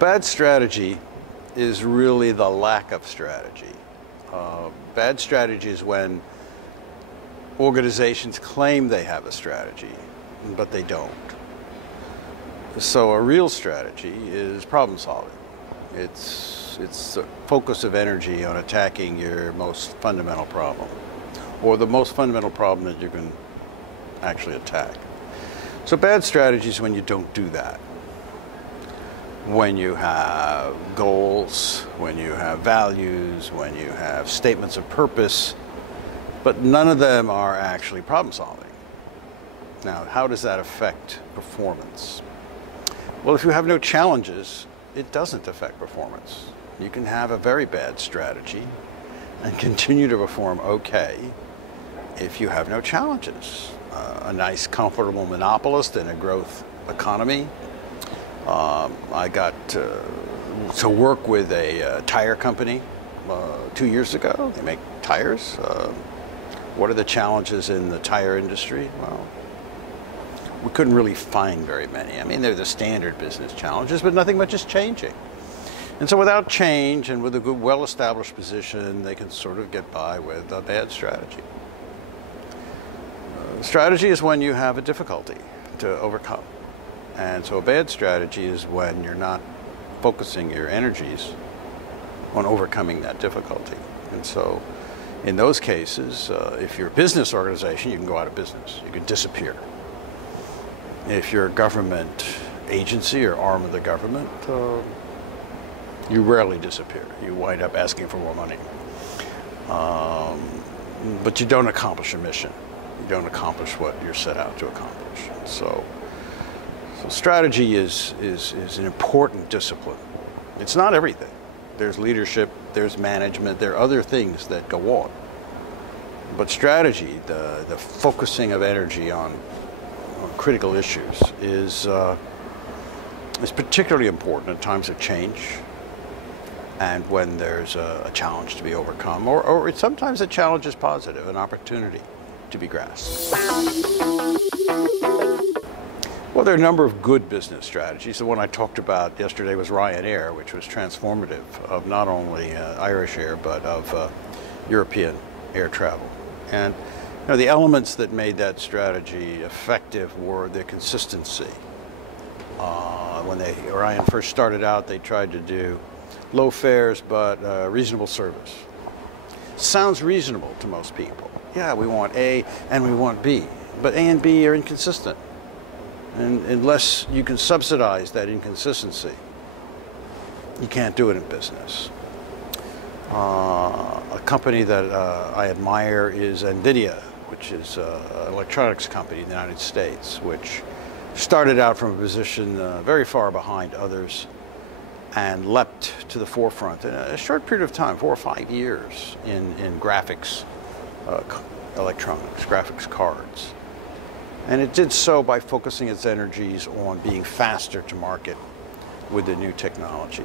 bad strategy is really the lack of strategy. Bad strategy is when organizations claim they have a strategy, but they don't. So a real strategy is problem solving. It's the focus of energy on attacking your most fundamental problem, or the most fundamental problem that you can actually attack. So bad strategy is when you don't do that. When you have goals, when you have values, when you have statements of purpose, but none of them are actually problem solving. Now, how does that affect performance? Well, if you have no challenges, it doesn't affect performance. You can have a very bad strategy and continue to perform okay if you have no challenges. A nice, comfortable monopolist in a growth economy. I got to work with a tire company 2 years ago. They make tires. What are the challenges in the tire industry? Well, we couldn't really find very many. I mean, they're the standard business challenges, but nothing much is changing. And so without change and with a good, well-established position, they can sort of get by with a bad strategy. Strategy is when you have a difficulty to overcome. And so a bad strategy is when you're not focusing your energies on overcoming that difficulty. And so in those cases, if you're a business organization, you can go out of business. You can disappear. If you're a government agency or arm of the government, you rarely disappear. You wind up asking for more money. But you don't accomplish your mission. You don't accomplish what you're set out to accomplish. So strategy is an important discipline. It's not everything. There's leadership, there's management, there are other things that go on. But strategy, the focusing of energy on critical issues is particularly important at times of change and when there's a challenge to be overcome, or sometimes a challenge is positive, an opportunity to be grasped. Well, there are a number of good business strategies. The one I talked about yesterday was Ryanair, which was transformative of not only Irish Air, but of European air travel. And the elements that made that strategy effective were the consistency. When Ryan first started out, they tried to do low fares, but reasonable service. Sounds reasonable to most people. Yeah, we want A and we want B, but A and B are inconsistent. And unless you can subsidize that inconsistency, you can't do it in business. A company that I admire is NVIDIA, which is an electronics company in the United States, which started out from a position very far behind others and leapt to the forefront in a short period of time, 4 or 5 years, in graphics, electronics, graphics cards. And it did so by focusing its energies on being faster to market with the new technology.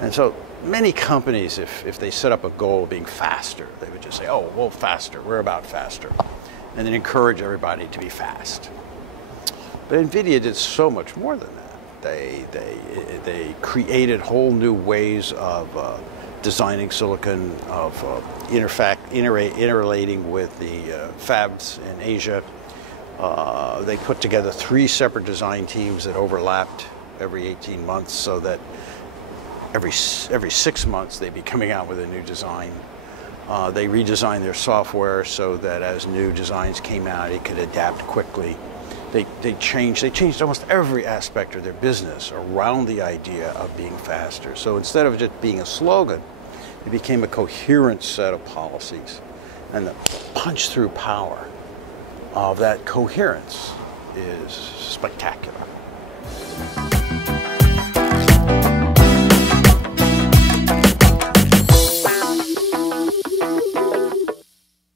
And so many companies, if they set up a goal of being faster, they would just say, oh, well, faster, we're about faster, and then encourage everybody to be fast. But NVIDIA did so much more than that. They created whole new ways of designing silicon, of interrelating with the fabs in Asia. They put together 3 separate design teams that overlapped every 18 months so that every 6 months they'd be coming out with a new design. They redesigned their software so that as new designs came out, it could adapt quickly. They changed almost every aspect of their business around the idea of being faster. So instead of just being a slogan, it became a coherent set of policies. And the punch-through power of that coherence is spectacular.